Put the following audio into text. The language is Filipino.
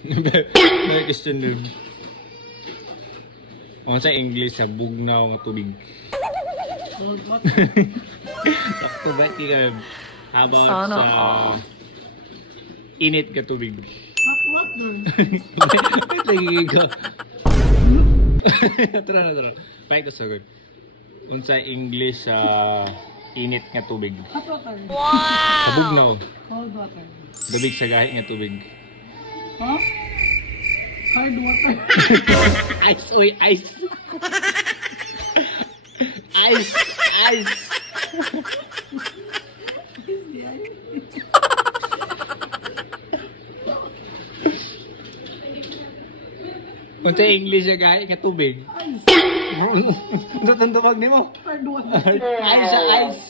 May question nun. Ako sa English sa bugnaw nga tubig. Cold water. Sakto ba kayo? How about Sana sa all. init ka tubig? Hot water. Wait lagi ko. Tara na tara. Pay ko sagod. Unsa English sa init nga tubig? Hot water. Sa bugnaw. Cold water. Dabig sa gahi nga tubig. Huh? Hard water. Ice, oy, ice. Ice, ice. Kung sa English siya gahi nga tubig. Ano tandawag ni mo? Hard water. Ice, ice.